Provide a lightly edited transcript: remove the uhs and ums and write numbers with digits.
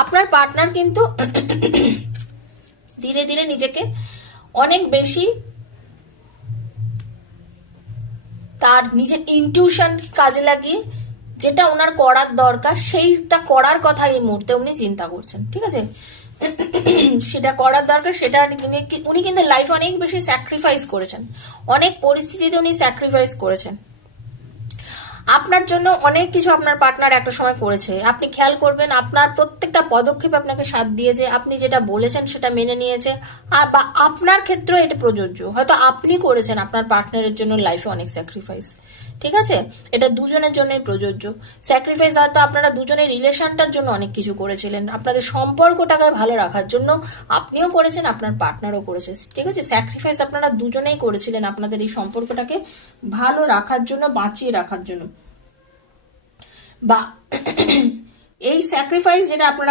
আপনার পার্টনার কিন্তু ধীরে ধীরে নিজেকে অনেক বেশি তার নিজের ইনটিউশন কাজে লাগিয়ে যেটা ওনার করার দরকার সেইটা করার কথা এই মুহূর্তে উনি চিন্তা করছেন, ঠিক আছে? সেটা করার দরকার, সেটা উনি কিন্তু লাইফে অনেক বেশি স্যাক্রিফাইস করেছেন, অনেক পরিস্থিতিতে উনি স্যাক্রিফাইস করেছেন আপনার জন্য। অনেক কিছু আপনার পার্টনার একটা সময় করেছে, আপনি খেয়াল করবেন আপনার প্রত্যেকটা পদক্ষেপে আপনাকে সাথ দিয়েছে, আপনি যেটা বলেছেন সেটা মেনে নিয়েছে। বা আপনার ক্ষেত্রে এটা প্রযোজ্য, হয়তো আপনি করেছেন আপনার পার্টনারের জন্য লাইফে অনেক স্যাক্রিফাইস, ঠিক আছে? এটা দুজনের জন্যই প্রযোজ্য। স্যাক্রিফাইস হয়তো আপনারা দুজনের রিলেশনটার জন্য অনেক কিছু করেছিলেন, আপনাদের সম্পর্কটাকে ভালো রাখার জন্য আপনিও করেছেন, আপনার পার্টনারও করেছে, ঠিক আছে? স্যাক্রিফাইস আপনারা দুজনেই করেছিলেন আপনাদের এই সম্পর্কটাকে ভালো রাখার জন্য, বাঁচিয়ে রাখার জন্য। বা এই স্যাক্রিফাইস যেটা আপনারা